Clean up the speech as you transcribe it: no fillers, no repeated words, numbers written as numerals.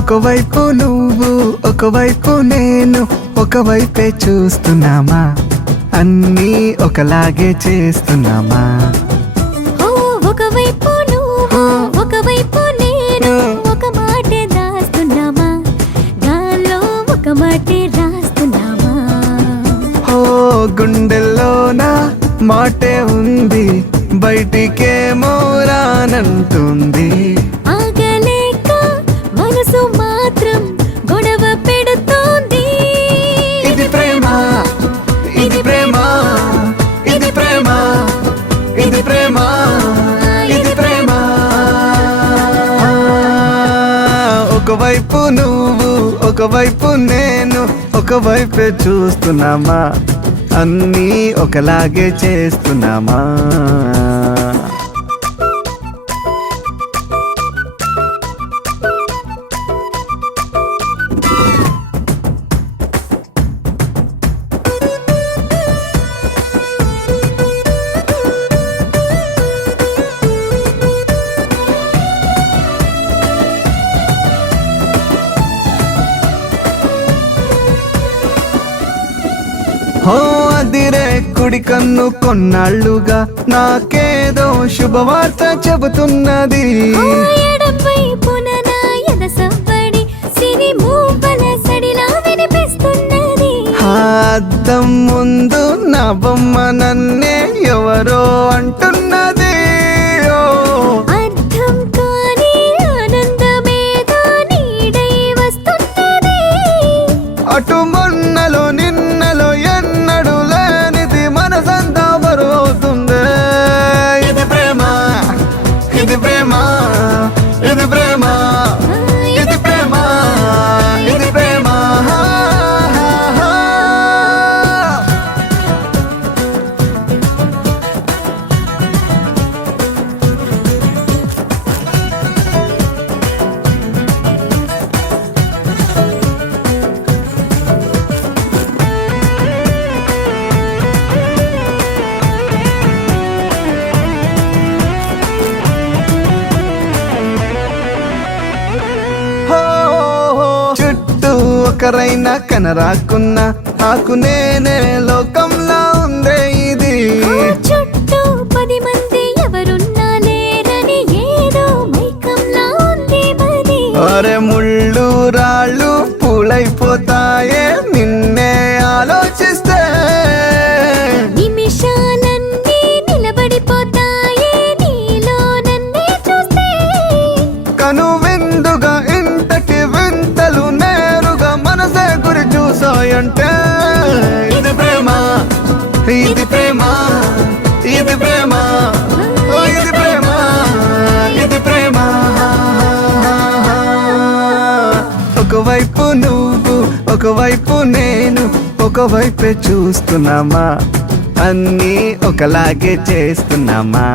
ఒకవైపు నువ్వు ఒకవైపు నేను ఒకవైపే చూస్తున్నామా అన్నీ ఒకలాగే చేస్తున్నామా ఒకవైపు నువ్వు ఒకవైపు నేను ఒక మాటే దాస్తున్నామా గాల్లో ఒక మాటే రాస్తున్నామా గుండెల్లోన మాటే ఉంది బయటికేమో రానంటుంది ఆగలేక మనసు మాత్రం గొడవ పెడుతోంది ఇది ప్రేమ ఇది ప్రేమ ఇది ప్రేమ ఇది ప్రేమ ఇది ప్రేమ ఒకవైపు నువ్వు ఒకవైపు నేను ఒకవైపే చూస్తున్నామా అన్నీ ఒకలాగే చేస్తున్నామా అదిరే కుడి కన్ను కొన్నాళ్ళుగా నాకేదో శుభవార్త చెబుతున్నది ఎడమవైపున నా ఎదసవ్వడి సిరి మూపల సడిలా వినిపిస్తున్నది అద్దం ముందు నా బొమ్మ నన్నే ఎవరో అంటున్నది అర్థం కాని ఆనందమేదో నీడై వస్తున్నది అటు మొన్నలో నిన్నలో ఎన్నడు లేనిది మనసంతా బరువవుతుంది ఇది ప్రేమ ఇది ప్రేమ ఇది ప్రేమ ఇది ప్రేమ ఇది ప్రేమ చుట్టూ ఒకరైనా కనరాకున్నా నాకు నేనే లోకంలా ఉందే ఇది చుట్టూ 10 మంది ఎవరున్నా లేరని ఏదో మైకంలా ఉంది మది అరే ముళ్ళు రాళ్ళు పూలైపోతాయే నిన్నే ఆలోచిస్తే నిమిషాలన్నీ నిలబడిపోతాయే నీలో నన్నే చూస్తే కనువిందుగా ఇంతటి వింతలు నేరుగా మనసే గురి చూసాయంటే ఇది ప్రేమ ఇది ప్రేమ ఇది ప్రేమ ఇది ప్రేమ ఇది ప్రేమ ఒకవైపు నువ్వు ఒకవైపు నేను ఒకవైపే చూస్తున్నామా అన్నీ ఒకలాగే చేస్తున్నామా